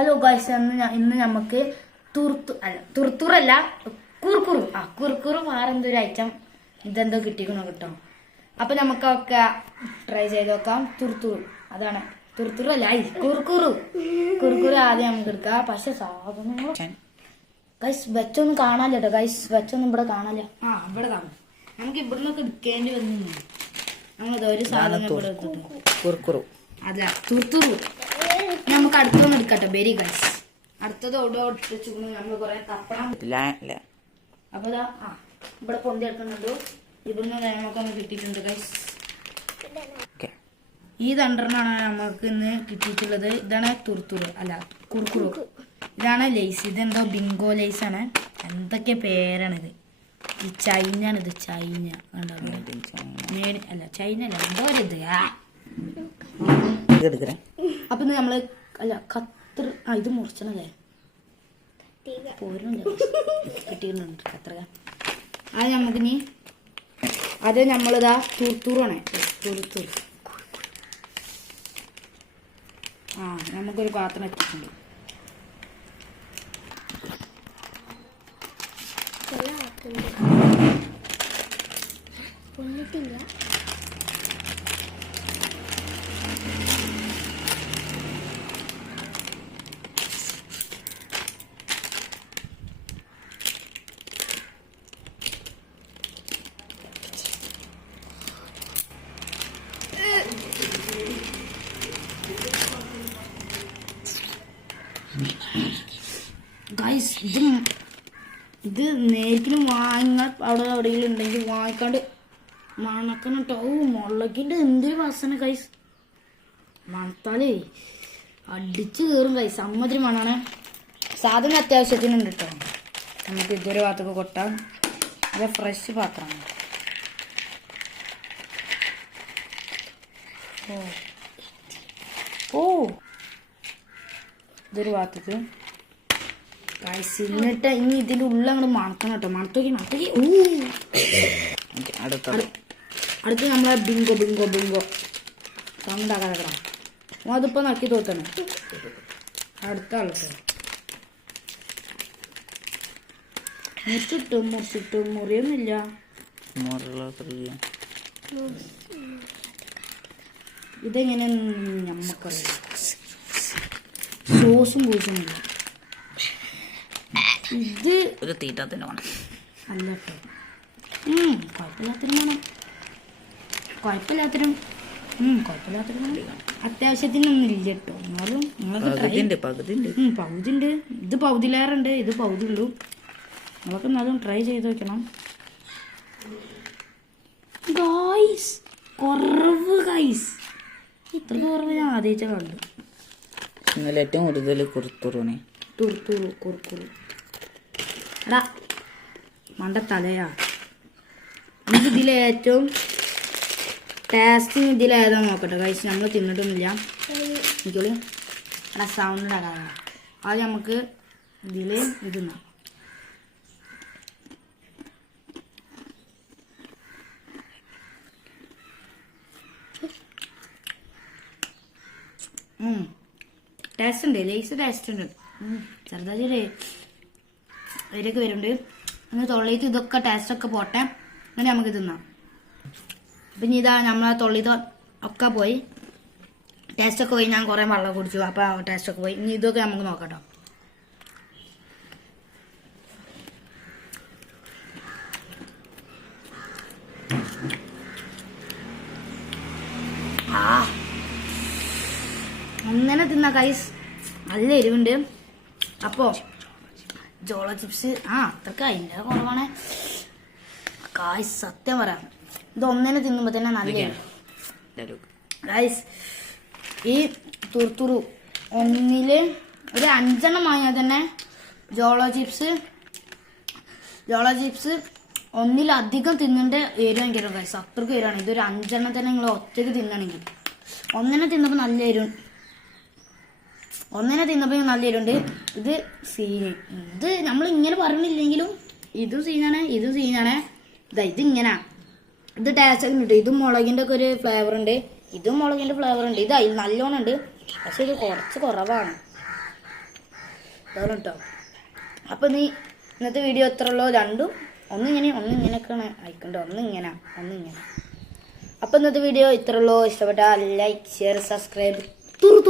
Hello guys, ഇന്ന് നമുക്ക് തുർത്തുറല്ല കുറുക്കുറു കുറുക്കുറു വേറെന്തൊരു item ഇതെന്തോ കിട്ടിക്കണോ കിട്ടും. അപ്പൊ നമുക്കൊക്കെ ട്രൈ ചെയ്ത് നോക്കാം. തുർത്തുറു അതാണ്, തുർത്തുറല്ല കുറുക്കുറു. കുറുക്കുറു ആദ്യം നമുക്ക് എടുക്കാം. പക്ഷെ സാധനങ്ങൾ ഗൈസ് വെച്ചൊന്നും കാണാല്ല കേട്ടോ. ഗൈസ് വെച്ചൊന്നും ഇവിടെ കാണാല്ല. ഇവിടെ കാണും. നമുക്ക് ഇവിടുന്നൊക്കെ എടുക്കേണ്ടി വന്നു. നമ്മളത് ഒരു സാധനം ഇവിടെ എടുത്തിട്ട് കുറുക്കുറു അല്ല തുർത്തുറു. നമുക്ക് അടുത്തൊന്നും എടുക്കട്ടെ. ബെരി ഗൈസ്, അടുത്തത് ഓടോ വെച്ചു നമ്മൾ കൊറേ തപ്പണം. അപ്പൊ ഇവിടെ പൊന്തി എടുക്കുന്നുണ്ട്. ഇവിടുന്ന് നമുക്കൊന്ന് കിട്ടിയിട്ടുണ്ട് ഗൈസ്. ഈ തണ്ടറിനാണ് നമുക്ക് ഇന്ന് കിട്ടിയിട്ടുള്ളത്. ഇതാണ് തുർത്തുറു അല്ല കുറുക്കുറു. ഇതാണ് ലേസ്. ഇതെന്തോ ബിങ്കോ ലേസ് ആണ്. എന്തൊക്കെ പേരാണിത്. ഈ ചൈന ആണിത്. ചൈന കണ്ടോ? അല്ല ചൈന അല്ല, എന്തോ ഒരു ഇത്. അപ്പൊ നമ്മള് അല്ല കത്ര ഇത് മുറിച്ചണല്ലേ പോരുന്നുണ്ട്. കിട്ടിയിട്ടുണ്ട് കത്ര. അത് നമുക്കിനി അത് നമ്മളിതാ തുർത്തുറാണ്. തുർത്തുറു നമുക്കൊരു പാത്രം എത്തിയിട്ടുണ്ട്. ഗൈസ് ഇത് നേരിട്ടും വാങ്ങാൻ അവിടെ എവിടെയെങ്കിലും ഉണ്ടെങ്കിൽ വാങ്ങിക്കാണ്ട് മണക്കണം കേട്ടോ. മുളകിൻ്റെ എന്തൊരു വാസന ഗൈസ്. മണത്താലേ അടിച്ച് കയറും ഗൈസ്. അമ്മതിരി മണാണ്. സാധനം അത്യാവശ്യത്തിനുണ്ട് കേട്ടോ. നമുക്ക് ഇതൊരു ഭാഗത്തൊക്കെ കൊട്ടാം. അത് ഫ്രഷ് പാത്രമാണ്. ഓ ഇതൊരു ഭാഗത്തേക്ക് എന്നിട്ട് ഇനി ഇതിൻ്റെ ഉള്ളിൽ അങ്ങോട്ട് മണക്കണം കേട്ടോ. മണത്തോക്കി അടുത്ത് നമ്മളെ ബിങ്കോ ബിങ്കോ ബിങ്കോ സൗണ്ട് ആകാതെ അതിപ്പോ നക്കി തോത്തണം. അടുത്ത ആൾക്ക് മുറിച്ചിട്ട് മുറിയൊന്നുമില്ല. ഇതെങ്ങനെ ഞമ്മക്കറിയാം. സോസും പൂസുമില്ല. ഇത് ഒരു തീറ്റത്തിന് വേണം അല്ല കേട്ടോ. കുഴപ്പമില്ലാത്തരും അത്യാവശ്യത്തിനൊന്നും ഇല്ല കേട്ടോ. എന്നാലും പകുതിണ്ട്. ഇത് പകുതിയിലേറുണ്ട്. ഇത് പകുതി ഉള്ളൂ. നമുക്ക് എന്നാലും ട്രൈ ചെയ്ത് വെക്കണം ഗൈസ്. കുറവ് ഗൈസ്, ഇത്ര കുറവ് ഞാൻ ആദ്യമായിട്ട് കണ്ടു. ഇന്നലെ ഏറ്റവും കൂടുതൽ കുറുക്കുറു കുറുക്കുറു എടാ മണ്ട തലയാ. നമുക്ക് ഇതിലേറ്റവും ടേസ്റ്റിങ് ഇതിലേതാ നോക്കട്ടെ ഗൈസ്. നമ്മൾ തിന്നിട്ടൊന്നുമില്ല. എനിക്കോളി എടാ സൗണ്ട് ഉണ്ടാകാതെ. അത് നമുക്ക് ഇതിൽ ഇതുന്ന ടേസ്റ്റ് ഉണ്ട്. ലേസ് ടേസ്റ്റ് ഉണ്ട്. ചെറുതായി വരൊക്കെ വരുന്നുണ്ട്. അങ്ങനെ തൊള്ളിയിട്ട് ഇതൊക്കെ ടേസ്റ്റൊക്കെ പോട്ടെ. അങ്ങനെ നമുക്ക് തിന്നാം. പിന്നെ ഇതാ നമ്മളെ തൊള്ളിത്ത് ഒക്കെ പോയി. ടേസ്റ്റൊക്കെ പോയി. ഞാൻ കുറേ വെള്ളം കുടിച്ചു. അപ്പോൾ ടേസ്റ്റൊക്കെ പോയി. ഇനി ഇതൊക്കെ നമുക്ക് നോക്കട്ടോ. അങ്ങനെ തിന്നാ ഗൈസ്. നല്ല എരിവുണ്ട്. അപ്പോൾ ജോള ചിപ്സ് അത്രക്ക് അതിൻ്റെ കുറവാണ് ഗൈസ്. സത്യം പറയാം, ഇത് ഒന്നിനെ തിന്നുമ്പോൾ തന്നെ നല്ല ഗൈസ്. ഈ തുർത്തുറു ഒന്നില് ഒരു 5 വാങ്ങിയാൽ തന്നെ ജോള ചിപ്സ് ഒന്നിലധികം തിന്നേണ്ട എരിവ് ഭയങ്കര ഗൈസ്. അത്രക്ക് എരിവാണ്. ഇതൊരു 5 തന്നെ നിങ്ങൾ ഒറ്റയ്ക്ക് തിന്നണമെങ്കിൽ. ഒന്നിനെ തിന്നപ്പോൾ നല്ല എരിവും. നല്ല എരിവുണ്ട്. ഇത് സീന്. ഇത് നമ്മൾ ഇങ്ങനെ പറഞ്ഞില്ലെങ്കിലും ഇതും സീനാണ്. ഇതിങ്ങനെ ഇത് ടേസ്റ്റ് ഒക്കെ ഉണ്ട്. ഇത് മുളകിൻ്റെ ഒക്കെ ഒരു ഫ്ലേവർ ഉണ്ട്. ഇതും മുളകിൻ്റെ ഫ്ലേവർ ഉണ്ട്. ഇത് നല്ലോണം ഉണ്ട്. പക്ഷെ ഇത് കുറച്ച് കുറവാണ്. അതാണ് കേട്ടോ. അപ്പം നീ ഇന്നത്തെ വീഡിയോ എത്ര ഉള്ളൂ? രണ്ടും ഒന്നിങ്ങനെയൊക്കെയാണ് അയക്കണ്ടോ, ഒന്നിങ്ങനെ. അപ്പം ഇന്നത്തെ വീഡിയോ ഇത്ര ഉള്ളൂ. ഇഷ്ടപ്പെട്ടാൽ ലൈക്ക്, ഷെയർ, സബ്സ്ക്രൈബ് തുറു